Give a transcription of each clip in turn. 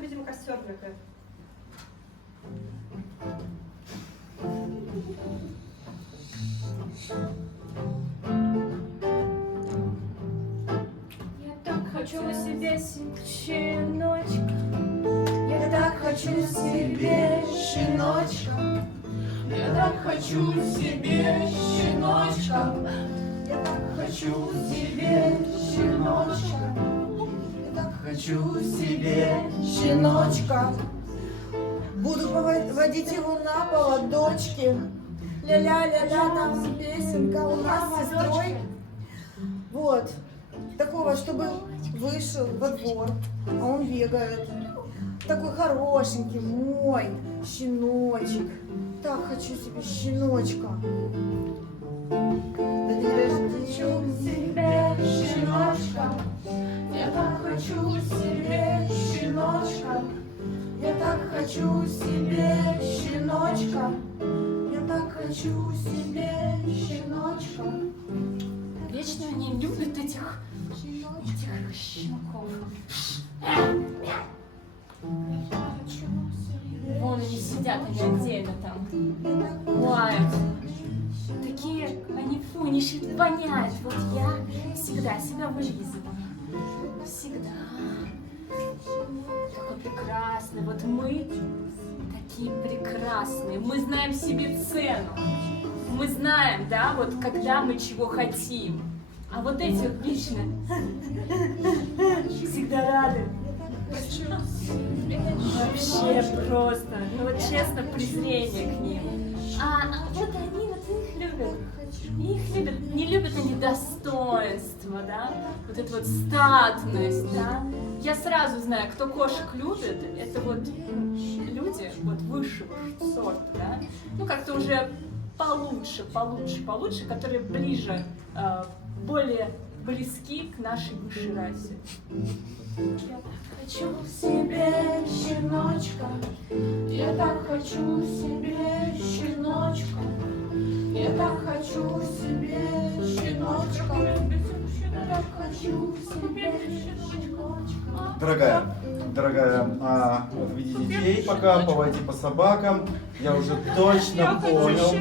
видимо, костер лякает. Я так хочу себе щеночка. Я так хочу себе щеночка. Я так хочу себе щеночка. Я так хочу себе щеночка. Я так хочу себе щеночка. Буду водить его на поводочке. Ля-ля-ля-ля, там песенка у нас с сестрой. Вот. Такого, чтобы вышел во двор, а он бегает. Такой хорошенький, мой щеночек. Так хочу себе щеночка. На день рождения Себе щеночка. Я так хочу себе щеночка. Я так хочу себе щеночка. Я так хочу себе щеночка. Вечно они любят этих щенков. Вон они сидят, они отдельно там лают. Такие, они фу, они еще воняют. Вот я всегда себя вылизываю. Всегда. Такой прекрасный. Вот мы такие прекрасные. Мы знаем себе цену. Мы знаем, да, вот когда мы чего хотим. А вот эти вот вечно всегда рады. Вообще просто, ну вот честно, презрение к ним. А вот они вот их любят. Их любят, не любят они достоинство, да, вот эту вот статность, да. Я сразу знаю, кто кошек любит, это вот люди вот высшего сорта, да, ну как-то уже получше, которые ближе, более близки к нашей высшей расе. Я хочу себе щеночка, я так хочу себе щеночка, я так хочу себе щеночка, я так хочу себе щеночка. Дорогая, отведи детей пока, поводи по собакам. Я уже точно понял.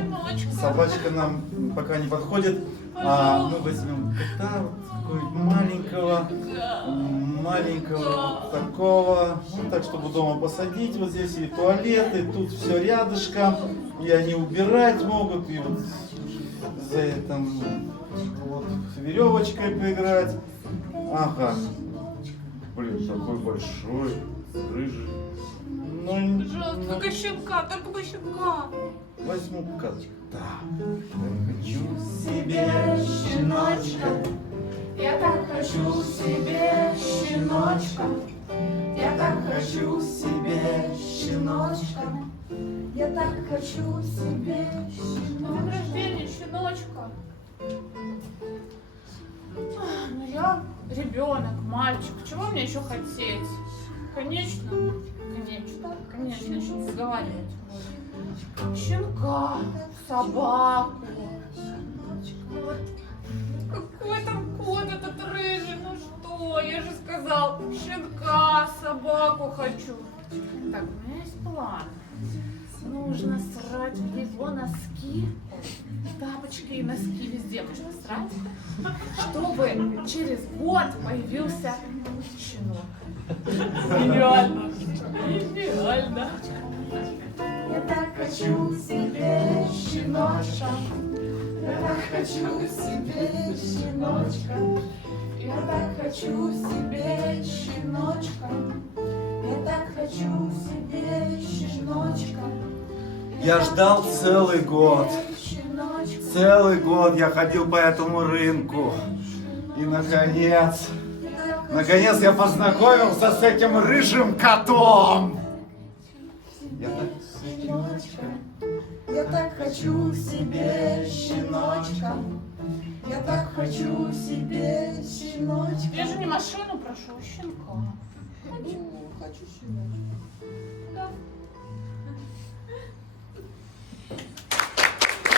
Собачка нам пока не подходит. Мы возьмем кота, вот такого маленького, вот такого. Ну, так, чтобы дома посадить. Вот здесь и туалеты, тут все рядышком. И они убирать могут. И вот за этим вот веревочкой поиграть. Ага. Блин, такой большой, рыжий. Ну, Пожалуйста, только щенка, только бы щенка. возьму кота. Я хочу себе щеночка. Я так хочу себе щеночка. Я так хочу себе щеночка. Я так хочу себе щеночка. День рождения щеночка. Ну я ребенок, мальчик. Чего мне еще хотеть? Конечно, еще разговаривать. Щенка, собаку. Вот. Какой там кот этот рыжий? Ну что? Я же сказал, щенка, собаку хочу. Так, у меня есть план. Нужно срать в его носки. Тапочки и носки везде можно срать. Чтобы через год появился щенок. Идеально. Идеально. Я так хочу себе щеночка. Я так хочу себе щеночка. Я так хочу себе щеночка. Я так хочу себе щеночка. Я ждал целый год. Целый год я ходил по этому рынку. И наконец я познакомился с этим рыжим котом. Я так хочу себе щеночка. Я так хочу себе щеночка. Я же не машину прошу, а щенка. Хочу щеночка. Да.